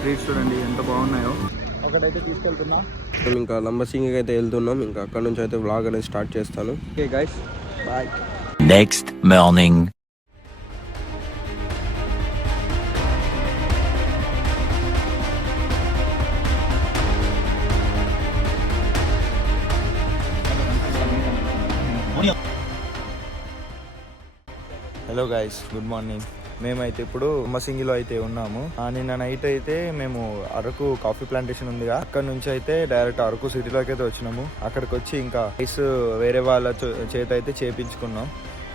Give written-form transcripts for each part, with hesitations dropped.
Treats చూడండి ఎంత బాగున్నాయో. అక్కడైతే తీసుకెళ్తున్నాం. ఇంకా లంబసింగికి అయితే వెళ్తున్నాం. ఇంకా అక్కడ నుంచి అయితే వ్లాగ్ అనేది స్టార్ట్ చేస్తాను. Okay guys, bye. Next morning. Hello guys, good morning. మేమైతే ఇప్పుడు లంబసింగిలో అయితే ఉన్నాము. నిన్న నైట్ అయితే మేము అరకు కాఫీ ప్లాంటేషన్ ఉందిగా, అక్కడ నుంచి అయితే డైరెక్ట్ అరకు సిటీలోకి అయితే వచ్చినాము. అక్కడికి వచ్చి ఇంకా రైస్ వేరే వాళ్ళ చేత అయితే చేపించుకున్నాం.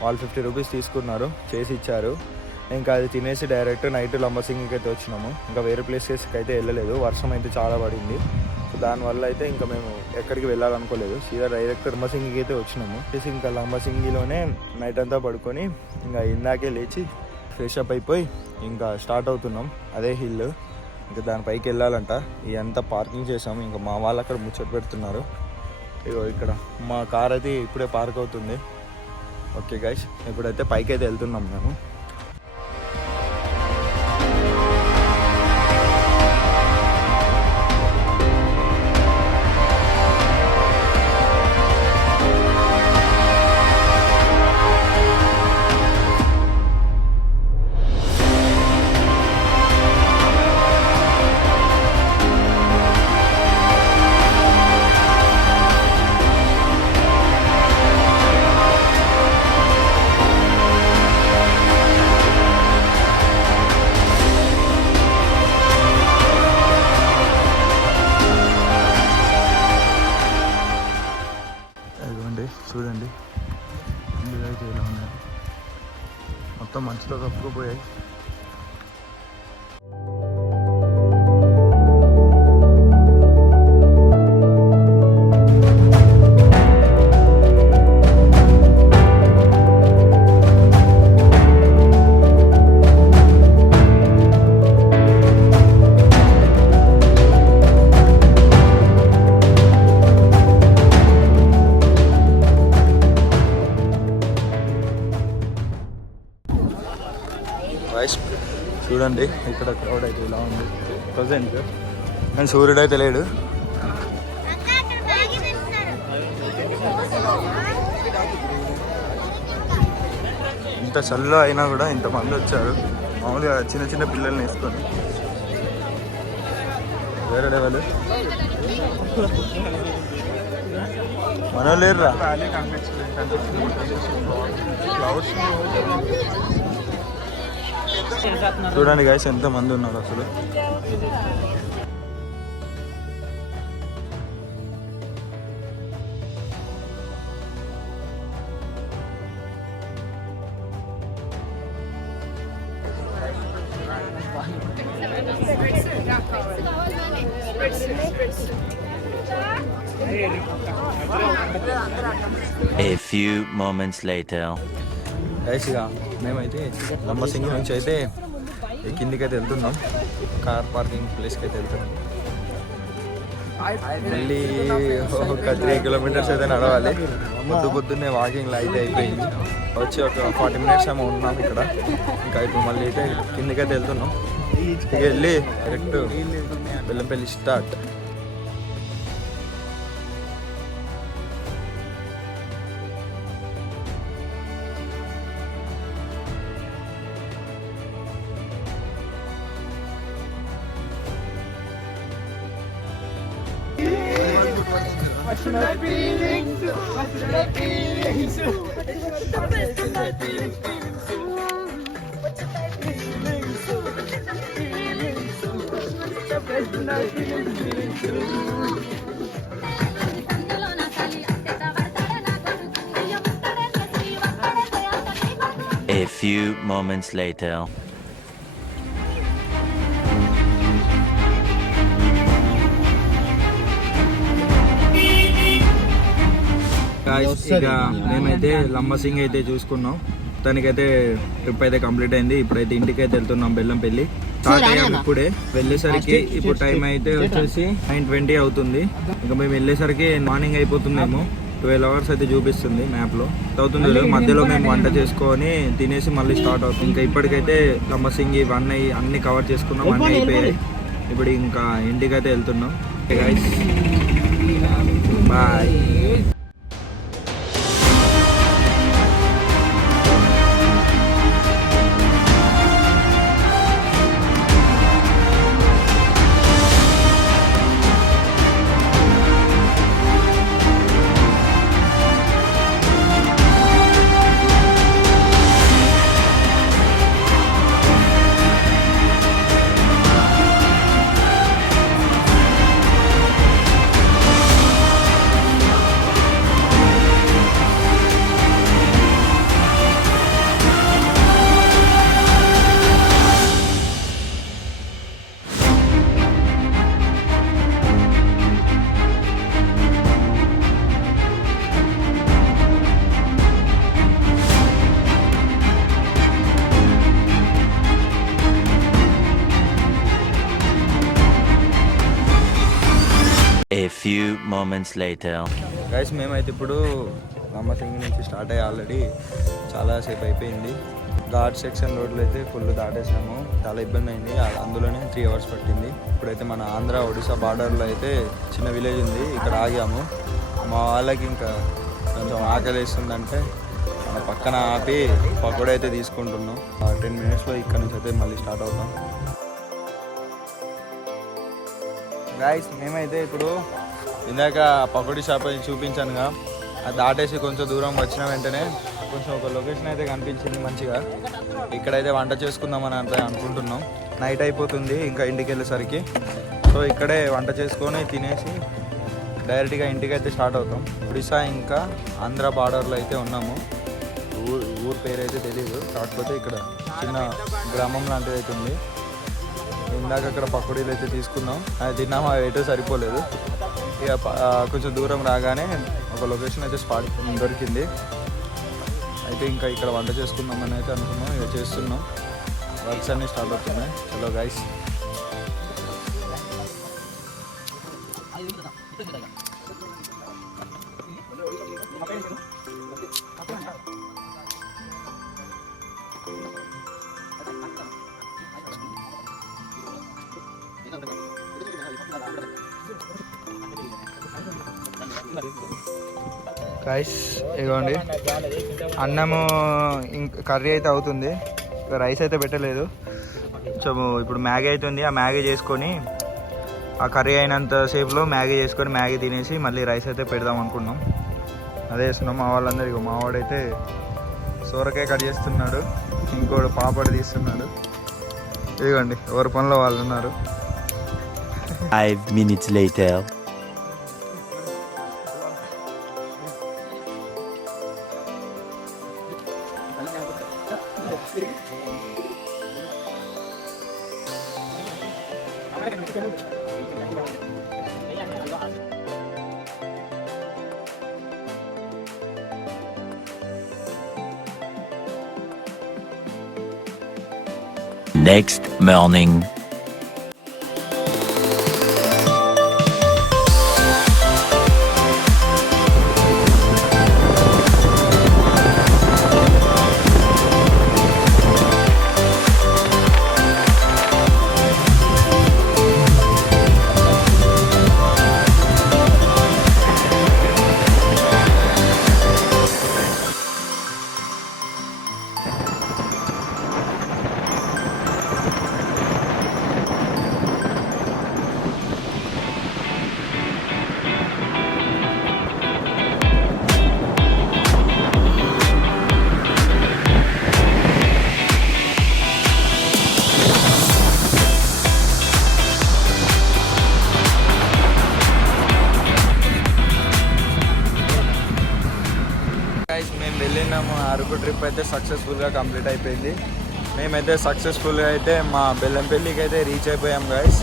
వాళ్ళు 50 రూపీస్ తీసుకున్నారు, చేసి ఇచ్చారు. ఇంకా అది తినేసి డైరెక్ట్ నైట్ లంబసింగికి అయితే వచ్చినాము. ఇంకా వేరే ప్లేసెస్కి అయితే వెళ్ళలేదు, వర్షం అయితే చాలా పడింది. దానివల్ల అయితే ఇంకా మేము ఎక్కడికి వెళ్ళాలనుకోలేదు, సీదా డైరెక్ట్ లంబసింగికి అయితే వచ్చినాము. ఇంకా లంబసింగిలోనే నైట్ అంతా పడుకొని ఇంకా ఇందాకే లేచి ఫ్రెష్ అప్ అయిపోయి ఇంకా స్టార్ట్ అవుతున్నాం. అదే హిల్, ఇంకా దానిపైకి వెళ్ళాలంట. ఇదంతా పార్కింగ్ చేసాము. ఇంకా మా వాళ్ళు అక్కడ ముచ్చట పెడుతున్నారు. ఇగో ఇక్కడ మా కార్ అయితే ఇప్పుడే పార్క్ అవుతుంది. ఓకే గైస్, ఇప్పుడైతే పైకి అయితే వెళ్తున్నాం మేము. చూడండి ఇందులో అయితే ఇలా ఉన్నాయి, మొత్తం మంచుతో కప్పుకుపోయాయి. చూడండి ఇక్కడ క్రౌడ్ అయితే ఇలా ఉంది ప్రజెంట్, కానీ సూర్యుడు అయితే లేడు. ఇంత చల్ల అయినా కూడా ఇంతమంది వచ్చారు. మామూలుగా చిన్న చిన్న పిల్లల్ని వేసుకొని వేరే లెవెల్. మనం లేరురా. చూడండి గైస్ ఎంత మంది ఉన్నారు అసలు. A few moments later. Guys ఇక మేమైతే లంబసింగి నుంచి అయితే కిందికి అయితే వెళ్తున్నాం. కార్ పార్కింగ్ ప్లేస్కి అయితే వెళ్తున్నాం. మళ్ళీ ఒక 3 కిలోమీటర్స్ అయితే నడవాలి. పొద్దున్నే వాకింగ్లో అయితే అయిపోయింది. వచ్చి ఒక 40 మినిట్స్ ఏమో ఉన్నాం ఇక్కడ. ఇంకా ఇప్పుడు మళ్ళీ అయితే కిందికి అయితే వెళ్తున్నాం. ఇక వెళ్ళి direct Bellampalli start. A few moments later. ఇక మేమైతే లంబసింగి అయితే చూసుకున్నాం. దానికైతే ట్రిప్ అయితే కంప్లీట్ అయింది. ఇప్పుడైతే ఇంటికి అయితే వెళ్తున్నాం బెల్లంపల్లి. స్టార్ట్ అయ్యాము ఇప్పుడే. వెళ్ళేసరికి ఇప్పుడు టైం అయితే వచ్చేసి 9:20 అవుతుంది. ఇంకా మేము వెళ్ళేసరికి మార్నింగ్ అయిపోతుందేమో. 12 hours అయితే చూపిస్తుంది మ్యాప్ లో. అవుతుంది మధ్యలో మేము వంట చేసుకొని తినేసి మళ్ళీ స్టార్ట్ అవుతుంది. ఇంకా ఇప్పటికైతే లంబసింగి ఇవన్నీ అన్ని కవర్ చేసుకున్నాం, అన్నీ అయిపోయాయి. ఇప్పుడు ఇంకా ఇంటికైతే వెళ్తున్నాం. Bye. A few moments later. Guys మేమైతే ఇప్పుడు రామసింగి నుంచి స్టార్ట్ అయ్యి ఆల్రెడీ చాలాసేపు అయిపోయింది. ఘాట్ సెక్షన్ రోడ్లు అయితే ఫుల్ దాటేసాము. చాలా ఇబ్బంది అయింది, అందులోనే 3 hours పట్టింది. ఇప్పుడైతే మన ఆంధ్ర ఒడిశా బార్డర్లో అయితే చిన్న విలేజ్ ఉంది, ఇక్కడ ఆగాము. మా వాళ్ళకి ఇంకా కొంచెం ఆకలి వేస్తుందంటే మన పక్కన ఆపి పకోడీ అయితే తీసుకుంటున్నాం. 10 minutesలో ఇక్కడ నుంచి అయితే మళ్ళీ స్టార్ట్ అవుతాం. గైస్ మేమైతే ఇప్పుడు ఇందాక పకోడీ షాప్ అని చూపించానుగా, అది దాటేసి కొంచెం దూరం వచ్చిన వెంటనే కొంచెం ఒక లొకేషన్ అయితే కనిపించింది మంచిగా. ఇక్కడైతే వంట చేసుకుందామని అంతే అనుకుంటున్నాం. నైట్ అయిపోతుంది ఇంకా ఇంటికి వెళ్ళేసరికి. సో ఇక్కడే వంట చేసుకొని తినేసి డైరెక్ట్గా ఇంటికి అయితే స్టార్ట్ అవుతాం. ఒడిశా ఇంకా ఆంధ్ర బార్డర్లో అయితే ఉన్నాము. ఊరు పేరు అయితే తెలియదు, కాకపోతే ఇక్కడ చిన్న గ్రామం లాంటిది అయితే ఉంది. ఇందాక అక్కడ పకోడీలు అయితే తీసుకున్నాం, అది తిన్నాము, అవి ఎటు సరిపోలేదు. ఇక కొంచెం దూరం రాగానే ఒక లొకేషన్ అయితే స్పాట్ దొరికింది. అయితే ఇంకా ఇక్కడ వంట చేసుకుందామని అయితే అనుకున్నాం. ఇక చేస్తున్నాం, వర్క్స్ అన్నీ స్టార్ట్ అవుతున్నాయి. చలో గైస్. గైస్ ఇదిగోండి, అన్నము ఇంకా కర్రీ అయితే అవుతుంది, రైస్ అయితే పెట్టలేదు. కొంచెం ఇప్పుడు మ్యాగీ అవుతుంది, ఆ మ్యాగీ చేసుకొని ఆ కర్రీ అయినంత సేపులో మ్యాగీ చేసుకొని మ్యాగీ తినేసి మళ్ళీ రైస్ అయితే పెడదాం అనుకున్నాం. అదే చేస్తున్నాం. మా వాళ్ళందరూ, మా వాడైతే సోరకాయ కట్ చేస్తున్నాడు, ఇంకోడు పాపడి తీస్తున్నాడు. ఇదిగోండి ఎవరి పనిలో వాళ్ళు ఉన్నారు. 5 minutes later. Next morning. మేము వెళ్ళినాము అరకు ట్రిప్ అయితే సక్సెస్ఫుల్గా కంప్లీట్ అయిపోయింది. మేమైతే సక్సెస్ఫుల్గా అయితే మా బెల్లంపల్లికి అయితే రీచ్ అయిపోయాం గైస్.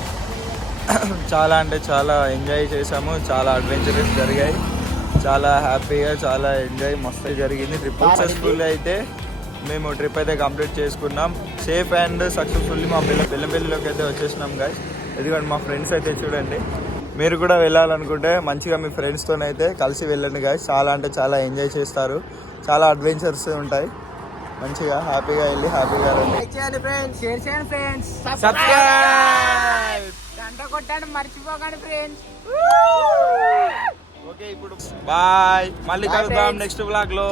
చాలా అంటే చాలా ఎంజాయ్ చేసాము, చాలా అడ్వెంచరస్ జరిగాయి, చాలా హ్యాపీగా చాలా ఎంజాయ్ మస్తు జరిగింది. ట్రిప్ సక్సెస్ఫుల్ అయితే మేము ట్రిప్ అయితే కంప్లీట్ చేసుకున్నాం. సేఫ్ అండ్ సక్సెస్ఫుల్లీ మా బెల్లంపల్లిలోకి అయితే వచ్చేసినాం గైస్. ఎందుకంటే మా ఫ్రెండ్స్ అయితే చూడండి, మీరు కూడా వెళ్ళాలనుకుంటే మంచిగా మీ ఫ్రెండ్స్తోనైతే కలిసి వెళ్ళండి గైస్. చాలా అంటే చాలా ఎంజాయ్ చేస్తారు, చాలా అడ్వెంచర్స్ ఉంటాయి. మంచిగా హ్యాపీగా వెళ్ళి హ్యాపీగా రండి. గంట కొట్టాడు మర్చిపోకండి ఫ్రెండ్స్. ఓకే ఇప్పుడు బాయ్, మళ్ళీ కలుద్దాం నెక్స్ట్ వ్లాగ్ లో.